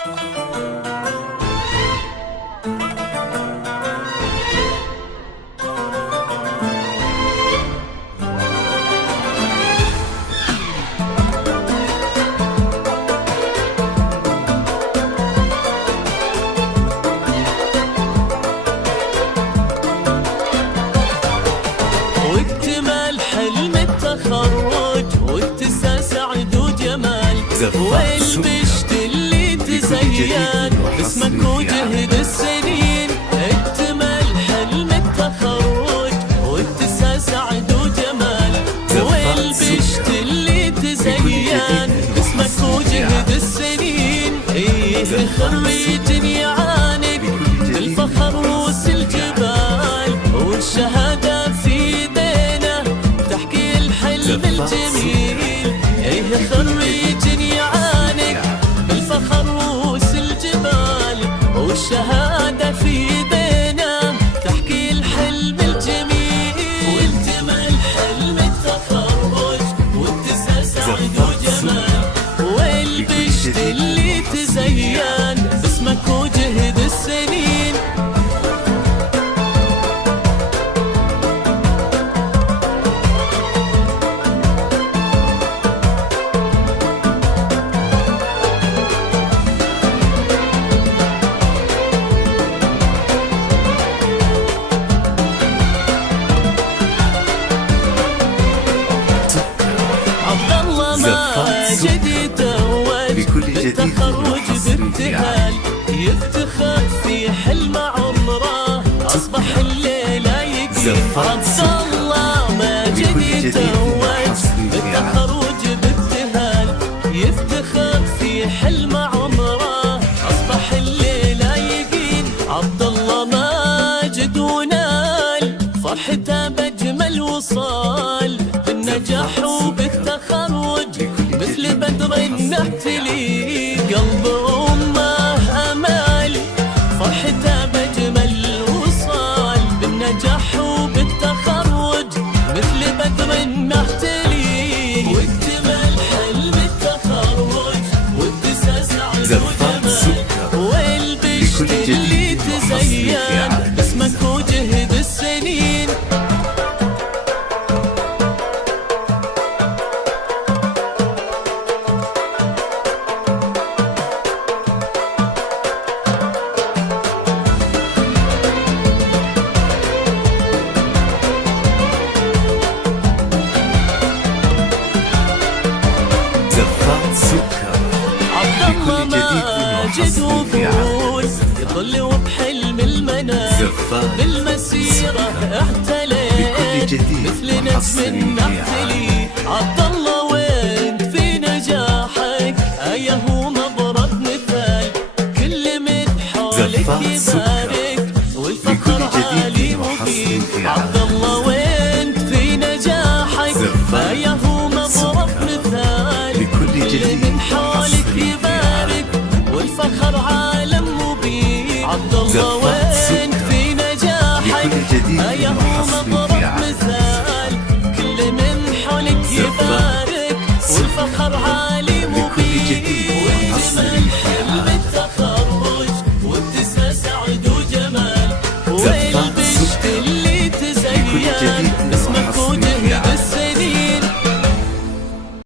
واكتمل حلم التخرج واتساع سعد وجمال، والبشت اللي تزين باسمك وجهد السنين. اكتمل حلم التخرج واتساع سعد وجمال، والبشت اللي تزين باسمك وجهد السنين. ايه خريج يعانق بالفخر روس الجبال، والشهادة في ايدينا تحكي الحلم الجميل. ايه خريج يعانق بالفخر روس الجبال، والشهادة في ايدينا تحكي الحلم الجميل. واكتمل حلم التخرج واتساع سعد وجمال، والبشت اللي تزين باسمك وجهد السنين. ماجد يتوج بالتخرج بابتهال، يفتخر في حلم عمره أصبح الليلة يقين. عبد الله ماجد يتوج بالتخرج بابتهال، يفتخر في حلم عمره أصبح الليلة يقين. عبد الله ماجد ونال فرحته بأجمل وصال، بالنجاح وبالتخرج مثل بدر نحتلي. قلب أمه أمال فرحته بأجمل وصال، بالنجاح وبالتخرج مثل بدر نحتلي. واكتمل حلم التخرج واتساع سعد وجمال، والبشت اللي تزين باسمك وجهد السنين. عبد الله ماجد وفول يظل وبحلم المنام، بالمسيرة احتليت مثل نجم نحتلي. عبد الله وانت في نجاحك آية ومضرب مثال، كل من حولك يبارك والفخر عالي مبين. عبد الله وانت في نجاحك آية ومضرب مثال، كل من حولك يبارك والفخر عالم مبين. عبد الله وانت في نجاحك آية ومضرب